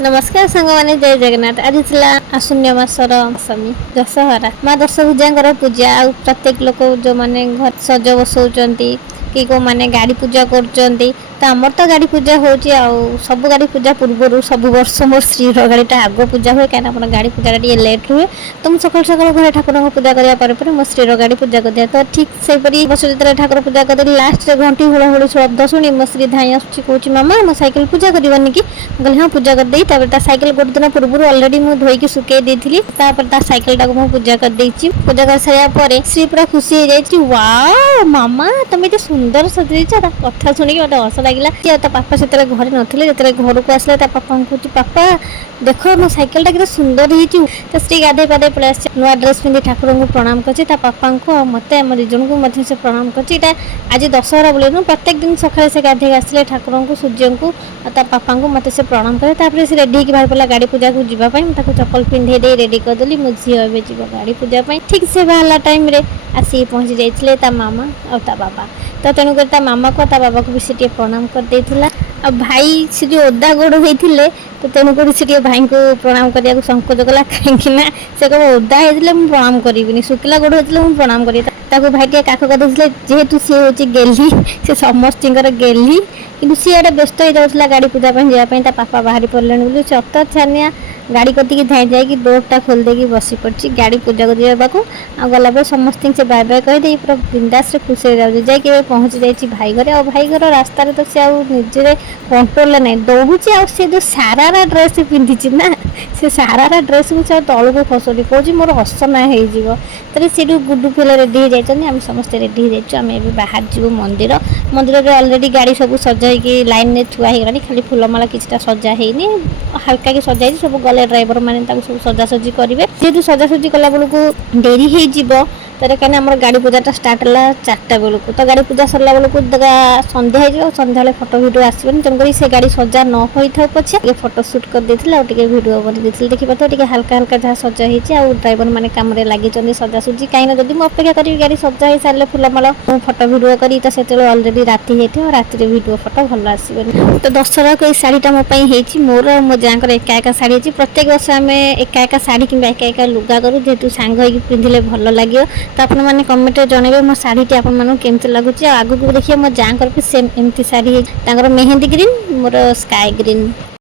नमस्कार सांग मैंने जय जगन्नाथ आज आशून्य मासर दशमी दशहरा माँ दश भुजा पूजा आ प्रत्येक लोक जो मैंने घर सज बसौंट कि को मैंने गाड़ी पूजा कर आमर तो गाड़ी पूजा हो सब गाड़ी पूजा पूर्व सब वर्ष मोर श्री गाड़ीटा आग पूजा हुए कहीं गाड़ी पूजा लेट हुए तो मुझे सकाल सकाल घर ठाकुर पूजा कराया मो श्री गाड़ी पूजा कर दिया तो ठीक से वर्ष जो ठाकुर पूजा कर लास्ट घंटी हुड़हुड़ी शब्द शुणी मो श्री धाई आसूँ मामा मो सैकेल पूजा करनी कि कहली हाँ पूजा कर सैकेल गोटे दिन पूर्व अलरेडी मुझे धोईकी सुखे देती सैकेल टाक पूजा कर पूजा कर सारापर श्री पूरा खुशी हो जाए वाओ मामा तुम ये सुंदर सजेच कथा शुणी मतलब हस लगे पापा से घरे नथिले घर को आसले पापा कहूँ पापा देख मो सैकेल टा सुंदर हो श्री गाधे पाधे पलि नुआ ड्रेस पिंधि ठाकुर को प्रणाम कर पापा को मत आम दिजन को से प्रणाम कर आज दशहरा बोले नु प्रत्येक दिन सकाଳେ से गाधे आसले ठाकुर को सूर्य को पापा को मत से प्रणाम करे से रेडी होकर बाहर पड़ा गाड़ी पूजा को जावाई चप्पल पिंधे दे रेडी करदेली मो झी ए जी गाड़ी पूजा ठीक से बाहर टाइम आसिक पहुँची जाते मामा और बाबा तो तेणुक मामा को बाबा को भी सी प्रणाम कर देथिला आ भाई से जो ओदा गोड़ होते तो तेणुक से भाई को प्रणाम करने को संकोच कला कहीं से कह ओदा होते मुझे प्रणाम करी शुक्ला गोड़ होते मुझे प्रणाम करी भाई टे काख करदे जेहेतु सी हूँ गेली से समस्त गेली कि सी आड़े व्यस्त हो जाऊला गाड़ी पूजा जावाई पापा बाहरी पड़े बोली चतर छानिया गाड़ी कति धाई जाकि डोरटा खोल देकी बसी पड़ी गाड़ी पूजा को गला समस्त से बाय बाय कहीदे पूरा बिंदास खुश हो जाए जाए पहुँची जाइए भाई घर और भाई घर रास्तार तो सी निजे कंट्रोल ना दौड़ी आए जो सारारा ड्रेस पिंधि ना से सारारा ड्रेस को तौल को खसुरी कौन मोर हसना हो सी गुडू फिल रेडी हो जाइए आम समस्त रेडी हो जाइए आम बाहर जीव मंदिर मंदिर में अलरेडी गाड़ी सब सजाई लाइन में थुआ होगा खाली फुलमाला किसी सजा है हल्का की सजाई सब गले ड्राइवर मैंने सब सजासजी करेंगे जेहतु सजासजी कला बेलू डेरी हो तर कहीं आम गाड़ी पूजा स्टार्ट है 4टा बेलू तो गाड़ी पूजा सरला बेलू सन्ध्या हो सन्ध्या फोटो भिडियो आसबनी तेणुक से गाड़ी सजा न हो था पछे फोटो सुट कर भिडियो बनी देखी पाते हल्का हल्का जहाँ सजा हो ड्राइवर मैंने कम लगी सजासुजी कहीं जब मुझे अपेक्षा करी गाड़ी सजा हो सारे फुलमाला फोटो भिडियो करी तो से अलरेडी राति होती राति भिडियो फोटो भल आसबनी तो दशहरा को शाढ़ीटा मोपाई मोर मो जाकर एका एका शाढ़ी अच्छी प्रत्येक वर्ष आम एका एका शाढ़ी कि एका एका लुगा करूँ जेहतु सांग हो पिंधिले भल लगे तो आप मैंने कमेंट जनइबे मो शाढ़ीटी आपमती लगुच आगू देखिए मो जाकर भी सेम एमती शाढ़ी मेहंदी ग्रीन मोर स्काई ग्रीन।